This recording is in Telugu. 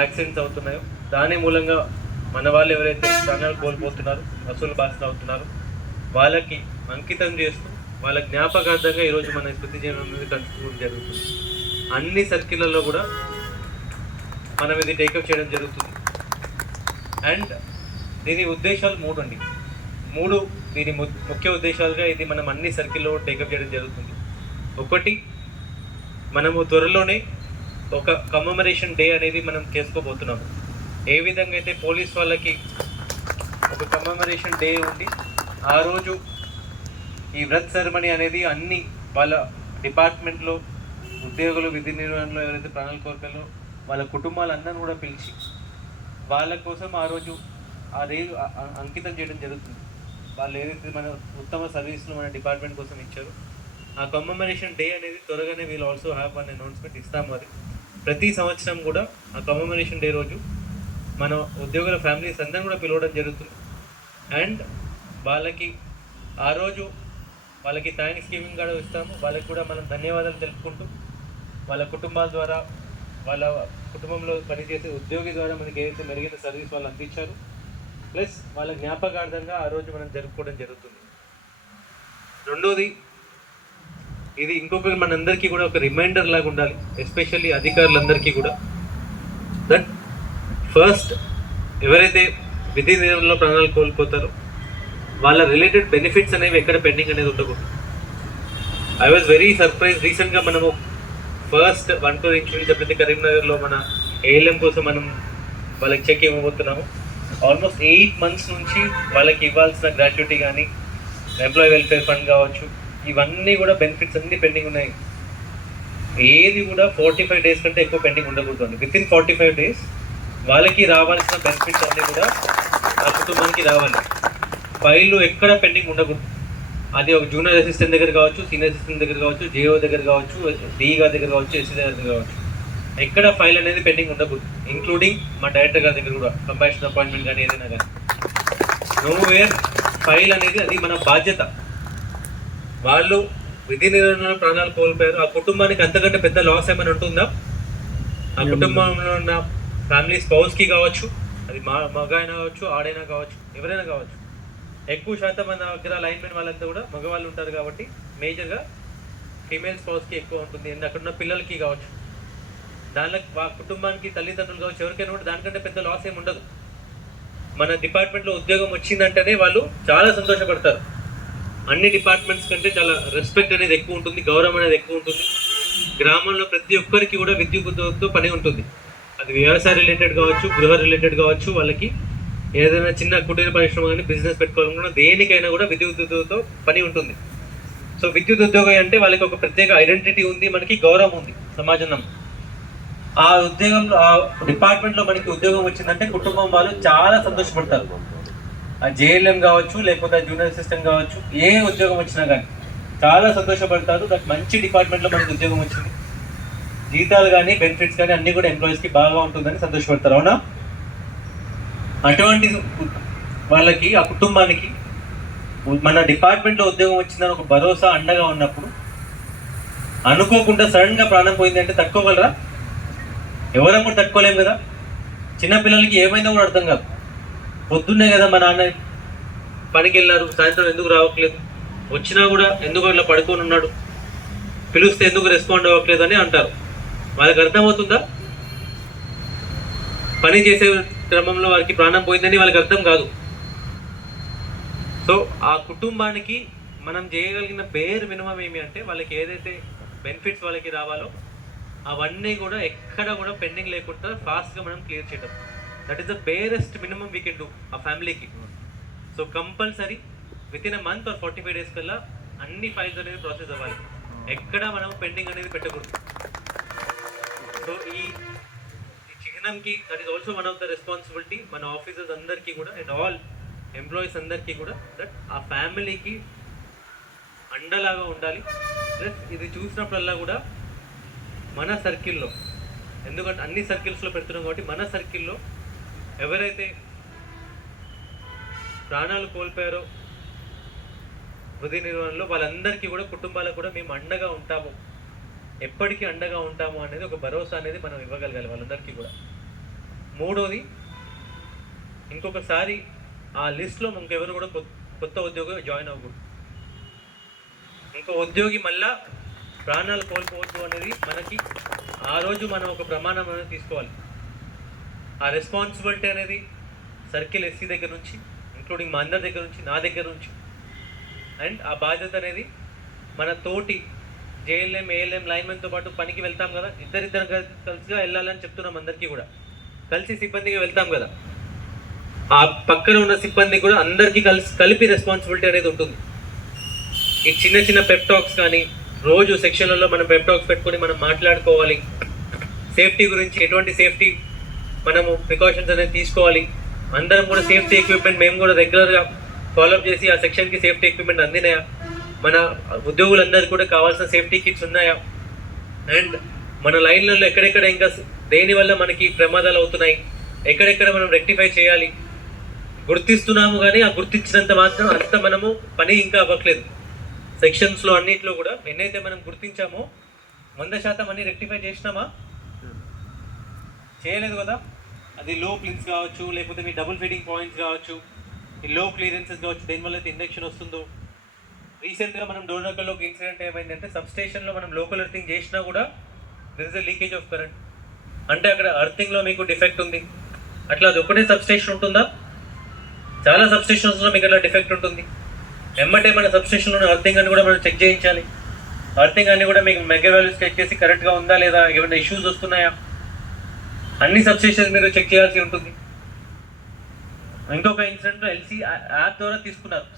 యాక్సిడెంట్స్ అవుతున్నాయో దాని మూలంగా మన వాళ్ళు ఎవరైతే ప్రాణాలు కోల్పోతున్నారు వసూలు బాధితులు అవుతున్నారు వాళ్ళకి అంకితం చేస్తూ వాళ్ళ జ్ఞాపకార్థంగా ఈరోజు మన స్మృతి జీవనం అనేది కలుసుకోవడం జరుగుతుంది. అన్ని సర్కిళ్ళల్లో కూడా మనం ఇది టేకప్ చేయడం జరుగుతుంది. అండ్ దీని ఉద్దేశాలు మూడు అండి. మూడు దీని ము- ముఖ్య ఉద్దేశాలుగా ఇది మనం అన్ని సర్కిల్లో టేకప్ చేయడం జరుగుతుంది. ఒకటి మనము త్వరలోనే ఒక కమమరేషన్ డే అనేది మనం చేసుకోబోతున్నాము. ఏ విధంగా అయితే పోలీస్ వాళ్ళకి ఒక కమమరేషన్ డే ఉంది ఆ రోజు ఈ వ్రత్ సెరమనీ అనేది అన్ని వాళ్ళ డిపార్ట్మెంట్లో ఉద్యోగులు విధి నిర్వహణలో ఎవరైతే ప్రాణాలు కోరికలో వాళ్ళ కుటుంబాలందరినీ కూడా పిలిచి వాళ్ళ కోసం ఆ రోజు ఆ రే అంకితం చేయడం జరుగుతుంది. వాళ్ళు ఏదైతే మన ఉత్తమ సర్వీస్లు మన డిపార్ట్మెంట్ కోసం ఇచ్చారో ఆ కమమరేషన్ డే అనేది త్వరగానే వీళ్ళు ఆల్సో హ్యావ్ అన్ అనౌన్స్మెంట్ ఇస్తాము అది. ప్రతి సంవత్సరం కూడా ఆ కమమరేషన్ డే రోజు మన ఉద్యోగుల ఫ్యామిలీస్ అందరం కూడా పిలవడం జరుగుతుంది. అండ్ వాళ్ళకి ఆ రోజు వాళ్ళకి థ్యాంక్స్ గివింగ్ కూడా ఇస్తాము. వాళ్ళకి కూడా మనం ధన్యవాదాలు తెలుపుకుంటూ వాళ్ళ కుటుంబాల ద్వారా వాళ్ళ కుటుంబంలో పనిచేసే ఉద్యోగి ద్వారా మనకి ఏదైతే మెరుగైన సర్వీస్ వాళ్ళు అందించారు ప్లస్ వాళ్ళ జ్ఞాపకార్థంగా ఆ రోజు మనం జరుపుకోవడం జరుగుతుంది. రెండోది ఇది ఇంకొక మనందరికీ కూడా ఒక రిమైండర్ లాగా ఉండాలి ఎస్పెషల్లీ అధికారులందరికీ కూడా. దట్ ఫస్ట్ ఎవరైతే విధి నిర్వహణలో ప్రాణాలు కోల్పోతారో వాళ్ళ రిలేటెడ్ బెనిఫిట్స్ అనేవి ఎక్కడ పెండింగ్ అనేది ఉండకూడదు. ఐ వాజ్ వెరీ సర్ప్రైజ్ రీసెంట్గా మనము ఫస్ట్ వన్ టూ ఇన్సూరెన్స్ ఎప్పుడైతే కరీంనగర్లో మన ఏఎల్ఎం కోసం మనం వాళ్ళకి చెక్ ఇవ్వబోతున్నాము. ఆల్మోస్ట్ ఎయిట్ మంత్స్ నుంచి వాళ్ళకి ఇవ్వాల్సిన గ్రాట్యుటీ కానీ ఎంప్లాయీ వెల్ఫేర్ ఫండ్ కావచ్చు ఇవన్నీ కూడా బెనిఫిట్స్ అన్నీ పెండింగ్ ఉన్నాయి. ఏది కూడా ఫార్టీ ఫైవ్ డేస్ కంటే ఎక్కువ పెండింగ్ ఉండకూడదు. Within forty five days వాళ్ళకి రావాల్సిన బెనిఫిట్స్ అన్నీ కూడా ఆ కుటుంబానికి రావాలి. ఫైళ్ళు ఎక్కడ పెండింగ్ ఉండకూడదు. అది ఒక జూనియర్ అసిస్టెంట్ దగ్గర కావచ్చు సీనియర్ అసిస్టెంట్ దగ్గర కావచ్చు జేఓ దగ్గర కావచ్చు డిఈ గారి దగ్గర కావచ్చు ఎస్సీ దగ్గర కావచ్చు. ఎక్కడ ఫైల్ అనేది పెండింగ్ ఉండకూడదు. ఇంక్లూడింగ్ మా డైరెక్టర్ గారి దగ్గర కూడా కంపాషన్ అపాయింట్మెంట్ కానీ ఏదైనా కానీ. నో వేర్ ఫైల్ అనేది అది మన బాధ్యత. వాళ్ళు విధి నిర్వహణ ప్రాణాలు కోల్పోయారు. ఆ కుటుంబానికి అంతకంటే పెద్ద లాస్ ఏమైనా ఉంటుందా? ఆ కుటుంబంలో ఉన్న ఫ్యామిలీ స్పౌస్కి కావచ్చు అది మా మగ అయినా కావచ్చు ఆడైనా కావచ్చు ఎవరైనా కావచ్చు. ఎక్కువ శాతం మన దగ్గర లైన్మెన్ వాళ్ళంతా కూడా మగవాళ్ళు ఉంటారు కాబట్టి మేజర్గా ఫీమేల్ స్పౌస్కి ఎక్కువ ఉంటుంది. అండ్ అక్కడ ఉన్న పిల్లలకి కావచ్చు. దానిలో ఆ కుటుంబానికి తల్లిదండ్రులు కావచ్చు ఎవరికైనా కూడా దానికంటే పెద్ద లాస్ ఏమి ఉండదు. మన డిపార్ట్మెంట్లో ఉద్యోగం వచ్చిందంటేనే వాళ్ళు చాలా సంతోషపడతారు. అన్ని డిపార్ట్మెంట్స్ కంటే చాలా రెస్పెక్ట్ అనేది ఎక్కువ ఉంటుంది గౌరవం అనేది ఎక్కువ ఉంటుంది. గ్రామంలో ప్రతి ఒక్కరికి కూడా విద్యుత్ పని ఉంటుంది. అది వ్యవసాయ రిలేటెడ్ కావచ్చు గృహ రిలేటెడ్ కావచ్చు వాళ్ళకి ఏదైనా చిన్న కుటీర పరిశ్రమ కానీ బిజినెస్ పెట్టుకోవాలనుకున్నా దేనికైనా కూడా విద్యుత్తో పని ఉంటుంది. సో విద్యుత్ ఉద్యోగం అంటే వాళ్ళకి ఒక ప్రత్యేక ఐడెంటిటీ ఉంది మనకి గౌరవం ఉంది సమాజంలో. ఆ ఉద్యోగంలో ఆ డిపార్ట్మెంట్లో మనకి ఉద్యోగం వచ్చిందంటే కుటుంబం వాళ్ళు చాలా సంతోషపడతారు. జేఎల్ఎం కావచ్చు లేకపోతే జూనియర్ అసిస్టెంట్ కావచ్చు ఏ ఉద్యోగం వచ్చినా కానీ చాలా సంతోషపడతారు దానికి మంచి డిపార్ట్మెంట్లో మనకు ఉద్యోగం వచ్చింది. జీతాలు కానీ బెనిఫిట్స్ కానీ అన్నీ కూడా ఎంప్లాయీస్కి బాగా ఉంటుందని సంతోషపడతారు అవునా? అటువంటి వాళ్ళకి ఆ కుటుంబానికి మన డిపార్ట్మెంట్లో ఉద్యోగం వచ్చిందని ఒక భరోసా అండగా ఉన్నప్పుడు అనుకోకుండా సడన్గా ప్రాణం పోయింది అంటే తట్టుకోగలరా? ఎవరం కూడా తట్టుకోలేం కదా. చిన్నపిల్లలకి ఏమైందో కూడా అర్థం కాదు. పొద్దున్నే కదా మా నాన్న పనికి వెళ్ళారు సాయంత్రం ఎందుకు రావట్లేదు? వచ్చినా కూడా ఎందుకు ఇట్లా పడుకొని ఉన్నాడు. పిలిస్తే ఎందుకు రెస్పాండ్ అవ్వట్లేదు అని అంటారు. వాళ్ళకి అర్థమవుతుందా? పని చేసే క్రమంలో వారికి ప్రాణం పోయిందని వాళ్ళకి అర్థం కాదు. సో ఆ కుటుంబానికి మనం చేయగలిగిన బేర్ మినిమం ఏమి అంటే వాళ్ళకి ఏదైతే బెనిఫిట్స్ వాళ్ళకి రావాలో అవన్నీ కూడా ఎక్కడ కూడా పెండింగ్ లేకుండా ఫాస్ట్గా మనం క్లియర్ చేయడం that is the barest minimum we can do ఆ ఫ్యామిలీకి so compulsory within a month or forty five days కల్లా అన్ని ఫైల్స్ అనేది ప్రాసెస్ అవ్వాలి. ఎక్కడ మనం పెండింగ్ అనేది పెట్టకూడదు. సో ఈ ఈ చిహ్నంకి that is also one of the responsibility మన ఆఫీసర్స్ అందరికీ కూడా అండ్ ఆల్ ఎంప్లాయీస్ అందరికీ కూడా దట్ ఆ ఫ్యామిలీకి అండలాగా ఉండాలి. ప్లస్ ఇది చూసినప్పుడల్లా కూడా మన సర్కిల్లో ఎందుకంటే అన్ని సర్కిల్స్లో పెడుతున్నాం కాబట్టి మన సర్కిల్లో ఎవరైతే ప్రాణాలు కోల్పోయారో హృదయ నిర్వహణలో వాళ్ళందరికీ కూడా కుటుంబాలకు కూడా మేము అండగా ఉంటాము. ఎప్పటికీ అండగా ఉంటాము అనేది ఒక భరోసా అనేది మనం ఇవ్వగలగాలి వాళ్ళందరికీ కూడా. మూడోది ఇంకొకసారి ఆ లిస్ట్లో ఇంకెవరు కూడా కొత్త ఉద్యోగి జాయిన్ అవ్వకూడదు. ఇంకో ఉద్యోగి మళ్ళా ప్రాణాలు కోల్పోవద్దు అనేది మనకి ఆ రోజు మనం ఒక ప్రమాణం అనేది తీసుకోవాలి. ఆ రెస్పాన్సిబిలిటీ అనేది సర్కిల్ ఎస్సీ దగ్గర నుంచి ఇంక్లూడింగ్ మా అందరి దగ్గర నుంచి నా దగ్గర నుంచి. అండ్ ఆ బాధ్యత అనేది మన తోటి జేఎల్ఎం ఏఎల్ఎం లైన్మెన్తో పాటు పనికి వెళ్తాం కదా. ఇద్దరిద్దరం కలిసిగా వెళ్ళాలని చెప్తున్నాం అందరికీ కూడా. కలిసి సిబ్బందిగా వెళ్తాం కదా. ఆ పక్కన ఉన్న సిబ్బంది కూడా అందరికీ కలిసి కలిపి రెస్పాన్సిబిలిటీ అనేది ఉంటుంది. ఈ చిన్న చిన్న పెప్టాక్స్ కానీ రోజు సెక్షన్లలో మనం పెప్టాక్స్ పెట్టుకొని మనం మాట్లాడుకోవాలి. సేఫ్టీ గురించి ఎటువంటి సేఫ్టీ మనము ప్రికాషన్స్ అనేది తీసుకోవాలి. అందరం కూడా సేఫ్టీ ఎక్విప్మెంట్ మేము కూడా రెగ్యులర్గా ఫాలోఅప్ చేసి ఆ సెక్షన్కి సేఫ్టీ ఎక్విప్మెంట్ అందినాయా? మన ఉద్యోగులందరూ కూడా కావాల్సిన సేఫ్టీ కిట్స్ ఉన్నాయా? అండ్ మన లైన్లలో ఎక్కడెక్కడ ఇంకా దేని వల్ల మనకి ప్రమాదాలు అవుతున్నాయి? ఎక్కడెక్కడ మనం రెక్టిఫై చేయాలి? గుర్తిస్తున్నాము కానీ ఆ గుర్తించినంత మాత్రం అంత మనము పని ఇంకా అవ్వట్లేదు. సెక్షన్స్లో అన్నిట్లో కూడా ఎన్నైతే మనం గుర్తించామో వంద శాతం అన్ని రెక్టిఫై చేసినామా? చేయలేదు కదా? అది లో ప్లిన్స్ కావచ్చు లేకపోతే మీ డబుల్ ఫీడింగ్ పాయింట్స్ కావచ్చు ఈ లో క్లియరెన్సెస్ కావచ్చు దేనివల్ల అయితే ఇండక్షన్ వస్తుందో? రీసెంట్గా మనం డోర్నకల్లో ఒక ఇన్సిడెంట్ ఏమైందంటే సబ్ స్టేషన్లో మనం లోకల్ ఎర్తింగ్ చేసినా కూడా this is leakage of current అంటే అక్కడ అర్థింగ్లో మీకు డిఫెక్ట్ ఉంది. అట్లా అది ఒకటే సబ్ స్టేషన్ ఉంటుందా? చాలా సబ్ స్టేషన్స్లో మీకు అట్లా డిఫెక్ట్ ఉంటుంది. ఎమ్మటే మన సబ్ స్టేషన్లో అర్థింగ్ అని కూడా మనం చెక్ చేయించాలి. అర్థింగ్ అన్ని కూడా మీకు మెగా వాల్యూస్ చెక్ చేసి కరెక్ట్గా ఉందా లేదా? ఏమైనా ఇష్యూస్ వస్తున్నాయా? అన్ని సబ్స్టేషన్స్ మీరు చెక్ చేయాల్సి ఉంటుంది. ఇంకొక ఇన్సిడెంట్ ఎల్సీ యాప్ ద్వారా తీసుకున్నారు.